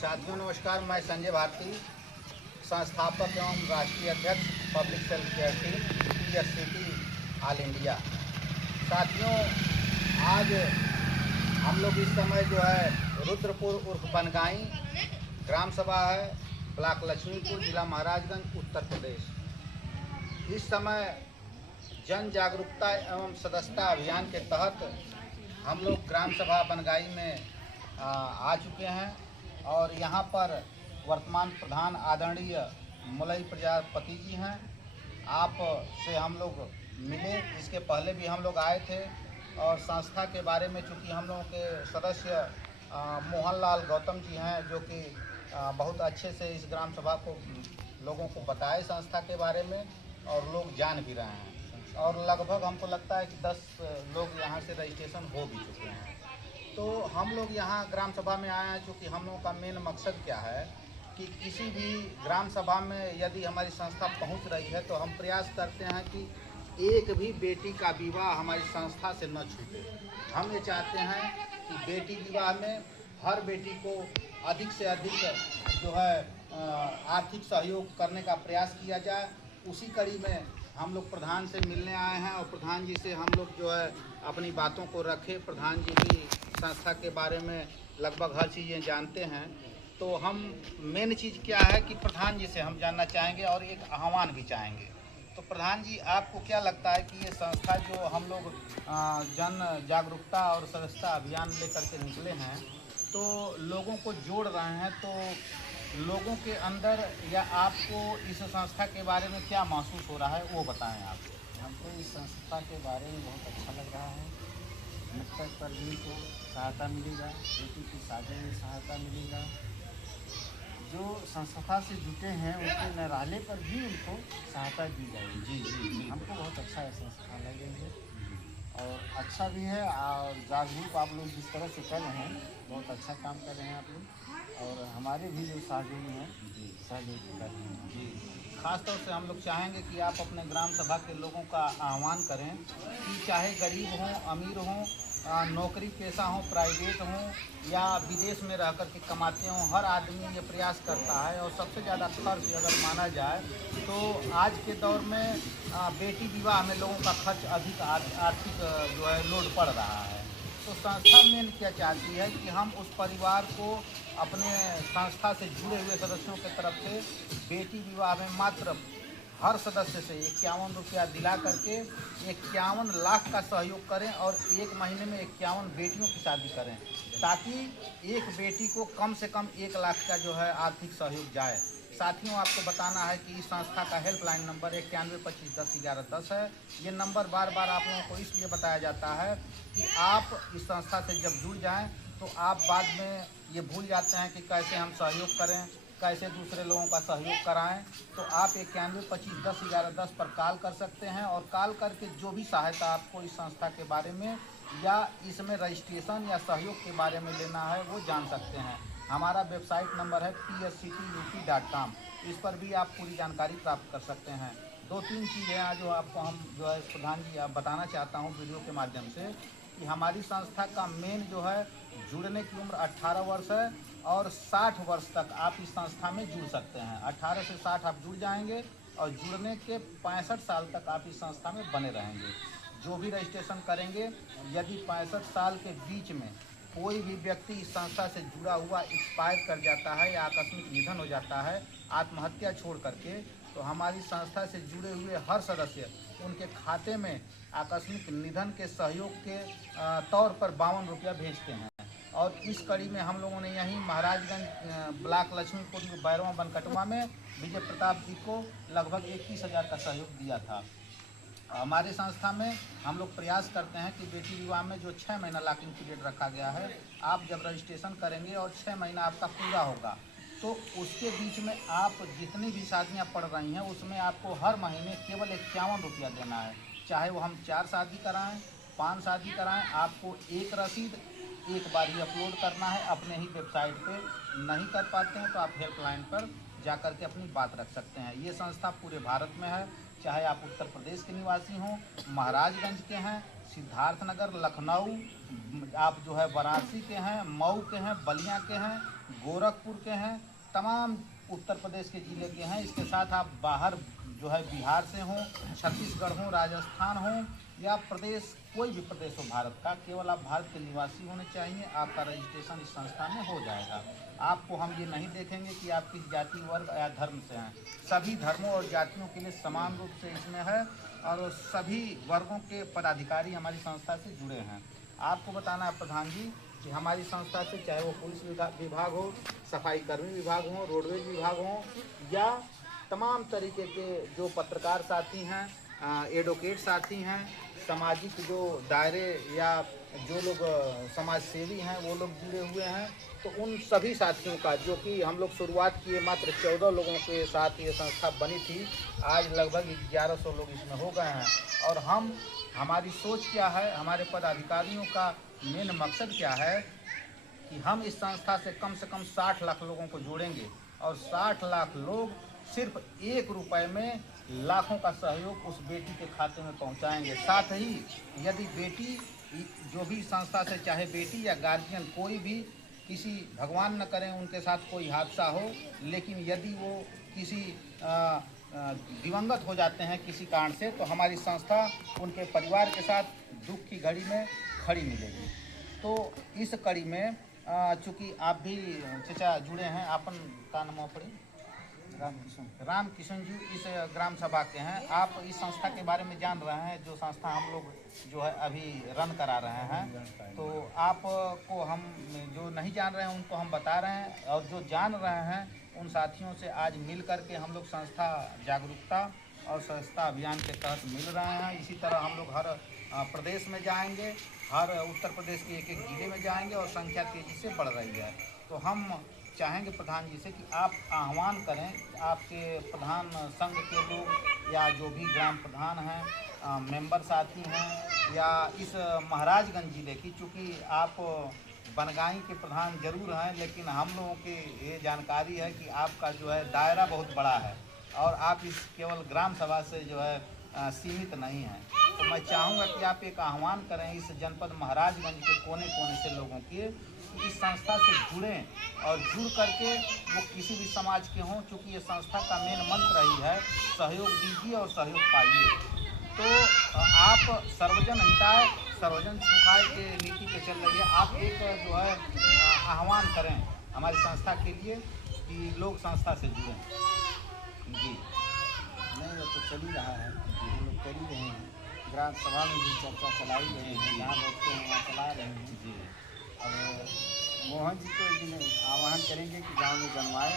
साथियों नमस्कार, मैं संजय भारती, संस्थापक एवं राष्ट्रीय अध्यक्ष public self care team PSCT all India. साथियों, आज हम लोग इस समय जो है रुद्रपुर उर्फ बनगाई ग्राम सभा है, ब्लॉक लक्ष्मीपुर, जिला महाराजगंज, उत्तर प्रदेश। इस समय जन जागरूकता एवं सदस्यता अभियान के तहत हम लोग ग्राम सभा बनगाई में आ चुके हैं और यहाँ पर वर्तमान प्रधान आदरणीय मुलई प्रजापति जी हैं। आप से हम लोग मिले, इसके पहले भी हम लोग आए थे और संस्था के बारे में चूँकि हम लोगों के सदस्य मोहनलाल गौतम जी हैं, जो कि बहुत अच्छे से इस ग्राम सभा को लोगों को बताए संस्था के बारे में और लोग जान भी रहे हैं और लगभग हमको लगता है कि 10 लोग यहाँ से रजिस्ट्रेशन हो भी चुके हैं। तो हम लोग यहाँ ग्राम सभा में आए हैं, चूँकि हम लोगों का मेन मकसद क्या है कि किसी भी ग्राम सभा में यदि हमारी संस्था पहुँच रही है तो हम प्रयास करते हैं कि एक भी बेटी का विवाह हमारी संस्था से न छूटे। हम ये चाहते हैं कि बेटी विवाह में हर बेटी को अधिक से अधिक जो है आर्थिक सहयोग करने का प्रयास किया जाए। उसी कड़ी में हम लोग प्रधान से मिलने आए हैं और प्रधान जी से हम लोग जो है अपनी बातों को रखे। प्रधान जी भी संस्था के बारे में लगभग हर चीज़ें जानते हैं। तो हम मेन चीज़ क्या है कि प्रधान जी से हम जानना चाहेंगे और एक आह्वान भी चाहेंगे। तो प्रधान जी, आपको क्या लगता है कि ये संस्था जो हम लोग जन जागरूकता और सदस्यता अभियान लेकर के निकले हैं, तो लोगों को जोड़ रहे हैं, तो लोगों के अंदर या आपको इस संस्था के बारे में क्या महसूस हो रहा है वो बताएं आप। हमको इस संस्था के बारे में बहुत अच्छा लग रहा है। मृतक पर भी को सहायता मिलेगा, बेटी की शादी में सहायता मिलेगा। जो संस्था से जुटे हैं उनके नराले पर भी उनको सहायता दी जाएगी। जी। हमको बहुत अच्छा है संस्था लग रही है और अच्छा भी है। और जागरूक आप लोग जिस तरह से कर रहे हैं, बहुत अच्छा काम कर रहे हैं आप लोग और हमारे भी जो सहयोगी हैं सहयोग कर रहे हैं जी। खास तौर से हम लोग चाहेंगे कि आप अपने ग्राम सभा के लोगों का आह्वान करें कि चाहे गरीब हों, अमीर हों, नौकरी पेशा हों, प्राइवेट हों या विदेश में रह कर के कमाते हों, हर आदमी ये प्रयास करता है। और सबसे ज़्यादा खर्च अगर माना जाए तो आज के दौर में बेटी विवाह में लोगों का खर्च अधिक आर्थिक जो है लोड पड़ रहा है। तो संस्था मेन क्या चाहती है कि हम उस परिवार को अपने संस्था से जुड़े हुए सदस्यों की तरफ से बेटी विवाह में मात्र हर सदस्य से 51 रुपया दिला करके 51 लाख का सहयोग करें और एक महीने में 51 बेटियों की शादी करें, ताकि एक बेटी को कम से कम 1 लाख का जो है आर्थिक सहयोग जाए। साथियों, आपको बताना है कि इस संस्था का हेल्पलाइन नंबर 9125101110 है। ये नंबर बार बार आप लोगों को इसलिए बताया जाता है कि आप इस संस्था से जब जुड़ जाएं तो आप बाद में ये भूल जाते हैं कि कैसे हम सहयोग करें, कैसे दूसरे लोगों का सहयोग कराएं। तो आप 9125101110 पर कॉल कर सकते हैं और कॉल करके जो भी सहायता आपको इस संस्था के बारे में या इसमें रजिस्ट्रेशन या सहयोग के बारे में लेना है वो जान सकते हैं। हमारा वेबसाइट नंबर है psctup.com। इस पर भी आप पूरी जानकारी प्राप्त कर सकते हैं। 2-3 चीज़ें हैं जो आपको हम जो है प्रधान जी आप बताना चाहता हूँ वीडियो के माध्यम से कि हमारी संस्था का मेन जो है जुड़ने की उम्र 18 वर्ष है और 60 वर्ष तक आप इस संस्था में जुड़ सकते हैं। 18 से 60 आप जुड़ जाएंगे और जुड़ने के 65 साल तक आप इस संस्था में बने रहेंगे। जो भी रजिस्ट्रेशन करेंगे, यदि 65 साल के बीच में कोई भी व्यक्ति इस संस्था से जुड़ा हुआ एक्सपायर कर जाता है या आकस्मिक निधन हो जाता है आत्महत्या छोड़ करके, तो हमारी संस्था से जुड़े हुए हर सदस्य उनके खाते में आकस्मिक निधन के सहयोग के तौर पर 52 रुपया भेजते हैं। और इस कड़ी में हम लोगों ने यहीं महाराजगंज ब्लॉक लक्ष्मीपुर में बैरवा बनकटवा में विजय प्रताप जी को लगभग 21,000 का सहयोग दिया था। हमारी संस्था में हम लोग प्रयास करते हैं कि बेटी विवाह में जो 6 महीना लॉकिंग पीरियड रखा गया है, आप जब रजिस्ट्रेशन करेंगे और 6 महीना आपका पूरा होगा तो उसके बीच में आप जितनी भी शादियां पड़ रही हैं उसमें आपको हर महीने केवल 51 रुपया देना है। चाहे वो हम 4 शादी कराएं, 5 शादी कराएं, आपको एक रसीद एक बार ही अपलोड करना है अपने ही वेबसाइट पे। नहीं कर पाते हैं तो आप हेल्पलाइन पर जा कर के अपनी बात रख सकते हैं। ये संस्था पूरे भारत में है, चाहे आप उत्तर प्रदेश के निवासी हों, महाराजगंज के हैं, सिद्धार्थनगर, लखनऊ, आप जो है वाराणसी के हैं, मऊ के हैं, बलिया के हैं गोरखपुर के हैं, तमाम उत्तर प्रदेश के ज़िले के हैं। इसके साथ आप बाहर जो है बिहार से हों, छत्तीसगढ़ हों, राजस्थान हों या प्रदेश, कोई भी प्रदेश हो भारत का, केवल आप भारत के निवासी होने चाहिए, आपका रजिस्ट्रेशन इस संस्था में हो जाएगा। आपको हम ये नहीं देखेंगे कि आप किस जाति, वर्ग या धर्म से हैं। सभी धर्मों और जातियों के लिए समान रूप से इसमें है और सभी वर्गों के पदाधिकारी हमारी संस्था से जुड़े हैं। आपको बताना है प्रधान जी कि हमारी संस्था से चाहे वो पुलिस विभाग हो, सफाई कर्मी विभाग हो, रोडवेज विभाग हो या तमाम तरीके के जो पत्रकार साथी हैं, एडवोकेट साथी हैं, सामाजिक जो दायरे या जो लोग समाज सेवी हैं वो लोग जुड़े हुए हैं, तो उन सभी साथियों का, जो कि हम लोग शुरुआत किए मात्र 14 लोगों के साथ ये संस्था बनी थी, आज लगभग 1100 लोग इसमें हो गए हैं। और हमारी सोच क्या है, हमारे पदाधिकारियों का मेन मकसद क्या है कि हम इस संस्था से कम 60 लाख लोगों को जोड़ेंगे और 60 लाख लोग सिर्फ 1 रुपए में लाखों का सहयोग उस बेटी के खाते में पहुंचाएंगे। साथ ही यदि बेटी, जो भी संस्था से चाहे बेटी या गार्जियन कोई भी, किसी भगवान न करें उनके साथ कोई हादसा हो, लेकिन यदि वो किसी दिवंगत हो जाते हैं किसी कारण से, तो हमारी संस्था उनके परिवार के साथ दुख की घड़ी में खड़ी मिलेगी। तो इस कड़ी में चूँकि आप भी चचा जुड़े हैं, आपन का नाम पड़ी राम किशन जी इस ग्राम सभा के हैं। आप इस संस्था के बारे में जान रहे हैं, जो संस्था हम लोग जो है अभी रन करा रहे हैं, तो आपको हम जो नहीं जान रहे हैं उनको हम बता रहे हैं, और जो जान रहे हैं उन साथियों से आज मिल करके हम लोग संस्था जागरूकता और स्वच्छता अभियान के तहत मिल रहे हैं। इसी तरह हम लोग हर प्रदेश में जाएंगे, हर उत्तर प्रदेश के एक जिले में जाएंगे और संख्या तेज़ी से बढ़ रही है। तो हम चाहेंगे प्रधान जी से कि आप आह्वान करें, आपके प्रधान संघ के लोग या जो भी ग्राम प्रधान हैं, मेंबर साथी हैं, या इस महाराजगंज जिले की, चूँकि आप बनगाई के प्रधान जरूर हैं, लेकिन हम लोगों की ये जानकारी है कि आपका जो है दायरा बहुत बड़ा है और आप इस केवल ग्राम सभा से जो है सीमित नहीं हैं। तो मैं चाहूँगा कि आप एक आह्वान करें इस जनपद महाराजगंज के कोने कोने से लोगों के, इस संस्था से जुड़ें और जुड़ करके वो किसी भी समाज के हों, चूँकि ये संस्था का मेन मंत्र ही है सहयोग दीजिए और सहयोग पाइए। तो आप सर्वजन हिताय सर्वजन सुखाय के नीति पे चल रही है। आप एक जो है आह्वान करें हमारी संस्था के लिए कि लोग संस्था से जुड़ें। जी नहीं, वो तो चल ही रहा है, हम लोग कर ही रहे हैं, ग्राम सभा में भी चर्चा चला ही रहे हैं, जहाँ बैठते हैं वहाँ चला रहे हैं। जी अब मोहन जी को एक दिन आह्वान करेंगे कि गांव में बनवाएं,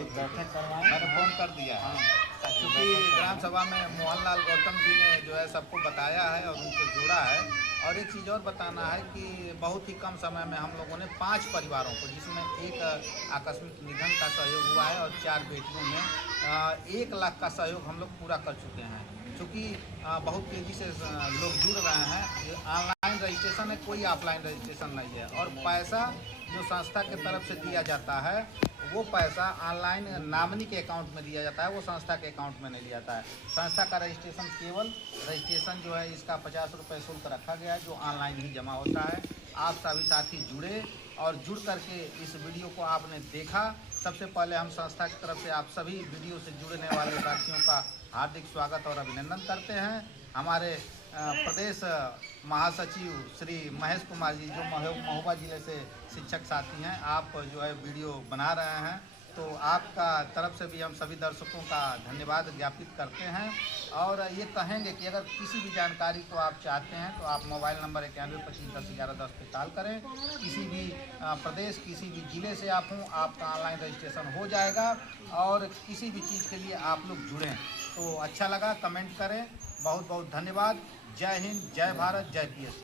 एक बैठक करवाएं। मैंने फ़ोन कर दिया है, क्योंकि ग्राम सभा में मोहनलाल गौतम जी ने जो है सबको बताया है और उनको जोड़ा है। और एक चीज़ और बताना है कि बहुत ही कम समय में हम लोगों ने 5 परिवारों को, जिसमें एक आकस्मिक निधन का सहयोग हुआ है और 4 बेटियों में 1 लाख का सहयोग हम लोग पूरा कर चुके हैं। चूँकि बहुत तेज़ी से लोग जुड़ रहे हैं, ऑनलाइन रजिस्ट्रेशन है, कोई ऑफलाइन रजिस्ट्रेशन नहीं है, और पैसा जो संस्था के तरफ से दिया जाता है वो पैसा ऑनलाइन नामिनी के अकाउंट में दिया जाता है, वो संस्था के अकाउंट में नहीं दिया जाता है। संस्था का रजिस्ट्रेशन, केवल रजिस्ट्रेशन जो है इसका 50 रुपये शुल्क रखा गया है, जो ऑनलाइन ही जमा होता है। आप सभी साथी जुड़े और जुड़ करके इस वीडियो को आपने देखा। सबसे पहले हम संस्था की तरफ से आप सभी वीडियो से जुड़ने वाले साथियों का हार्दिक स्वागत और अभिनंदन करते हैं। हमारे प्रदेश महासचिव श्री महेश कुमार जी, जो महोबा जिले से शिक्षक साथी हैं, आप जो है वीडियो बना रहे हैं, तो आपका तरफ से भी हम सभी दर्शकों का धन्यवाद ज्ञापित करते हैं। और ये कहेंगे कि अगर किसी भी जानकारी को आप चाहते हैं तो आप मोबाइल नंबर 9125101110 पे कॉल करें। किसी भी प्रदेश, किसी भी ज़िले से आप हों, आपका ऑनलाइन रजिस्ट्रेशन हो जाएगा और किसी भी चीज़ के लिए आप लोग जुड़ें। तो अच्छा लगा, कमेंट करें। बहुत बहुत धन्यवाद। जय हिंद, जय भारत, जय पीएस।